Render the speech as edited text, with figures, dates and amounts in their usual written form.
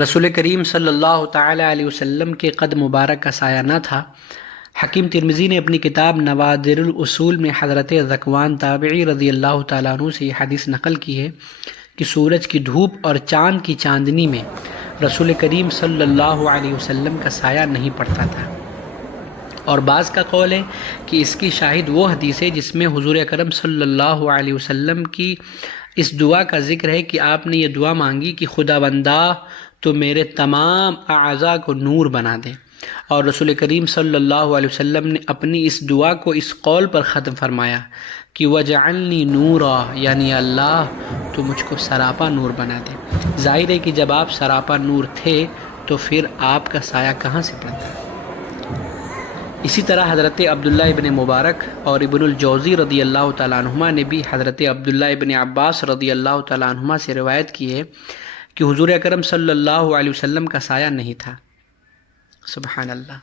رسول کریم صلی اللہ تعالی علیہ وسلم کے قد مبارک کا سایہ نہ تھا۔ حکیم ترمذی نے اپنی کتاب نوادر الاصول میں حضرت ذکوان تابعی رضی اللہ تعالیٰ عنہ سے یہ حدیث نقل کی ہے کہ سورج کی دھوپ اور چاند کی چاندنی میں رسول کریم صلی اللہ علیہ وسلم کا سایہ نہیں پڑتا تھا۔ اور بعض کا قول ہے کہ اس کی شاہد وہ حدیث ہے جس میں حضور اکرم صلی اللہ علیہ وسلم کی اس دعا کا ذکر ہے کہ آپ نے یہ دعا مانگی کہ خداوندا تو میرے تمام اعضاء کو نور بنا دے، اور رسول کریم صلی اللہ علیہ وسلم نے اپنی اس دعا کو اس قول پر ختم فرمایا کہ وَجَعَلْنِي نُورًا، یعنی اللہ تو مجھ کو سراپا نور بنا دے۔ ظاہر ہے کہ جب آپ سراپا نور تھے تو پھر آپ کا سایہ کہاں سے پڑتا؟ اسی طرح حضرت عبداللہ ابن مبارک اور ابن الجوزی رضی اللہ تعالیٰ عنہما نے بھی حضرت عبداللہ ابن عباس رضی اللہ تعالیٰ عنہما سے روایت کی ہے کہ حضور اکرم صلی اللہ علیہ وسلم کا سایہ نہیں تھا۔ سبحان اللہ۔